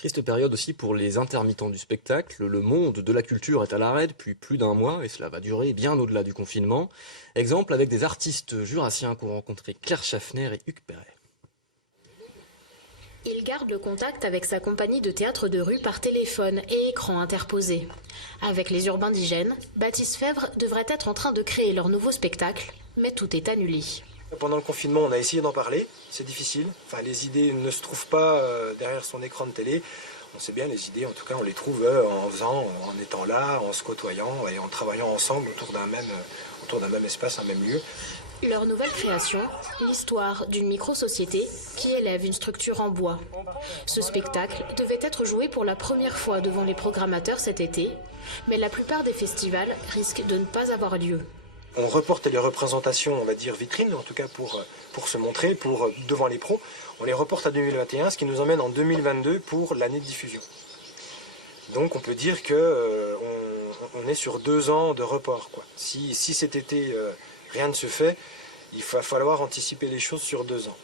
Triste période aussi pour les intermittents du spectacle. Le monde de la culture est à l'arrêt depuis plus d'un mois et cela va durer bien au-delà du confinement. Exemple avec des artistes jurassiens qu'ont rencontré Claire Schaffner et Hugues Perret. Il garde le contact avec sa compagnie de théâtre de rue par téléphone et écran interposé. Avec les urbains d'Hygiène, Baptiste Fèvre devrait être en train de créer leur nouveau spectacle, mais tout est annulé. Pendant le confinement, on a essayé d'en parler, c'est difficile. Enfin, les idées ne se trouvent pas derrière son écran de télé. On sait bien, les idées, en tout cas, on les trouve en faisant, en étant là, en se côtoyant et en travaillant ensemble autour d'un même espace, un même lieu. Leur nouvelle création, l'histoire d'une micro-société qui élève une structure en bois. Ce spectacle devait être joué pour la première fois devant les programmateurs cet été, mais la plupart des festivals risquent de ne pas avoir lieu. On reporte les représentations, on va dire vitrines, en tout cas pour se montrer, devant les pros. On les reporte à 2021, ce qui nous emmène en 2022 pour l'année de diffusion. Donc on peut dire qu'on est sur 2 ans de report, quoi. Si cet été rien ne se fait, il va falloir anticiper les choses sur 2 ans.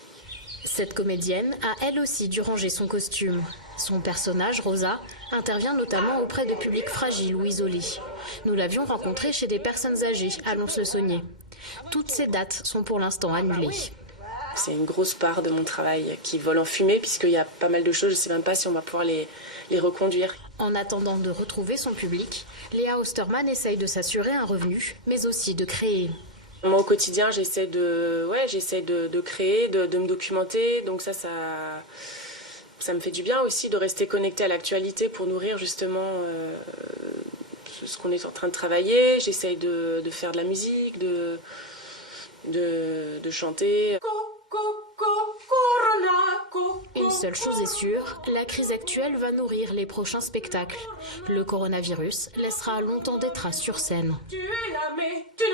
Cette comédienne a elle aussi dû ranger son costume. Son personnage, Rosa, intervient notamment auprès de publics fragiles ou isolés. Nous l'avions rencontrée chez des personnes âgées à Lons-le-Saunier. Toutes ces dates sont pour l'instant annulées. C'est une grosse part de mon travail qui vole en fumée puisqu'il y a pas mal de choses, je ne sais même pas si on va pouvoir les reconduire. En attendant de retrouver son public, Léa Osterman essaye de s'assurer un revenu, mais aussi de créer. Moi, au quotidien, j'essaie de créer, de me documenter. Donc ça me fait du bien aussi de rester connectée à l'actualité pour nourrir justement ce qu'on est en train de travailler. J'essaie de faire de la musique, de chanter. Une seule chose est sûre, la crise actuelle va nourrir les prochains spectacles. Le coronavirus laissera longtemps des traces sur scène. Tu es là, mais tu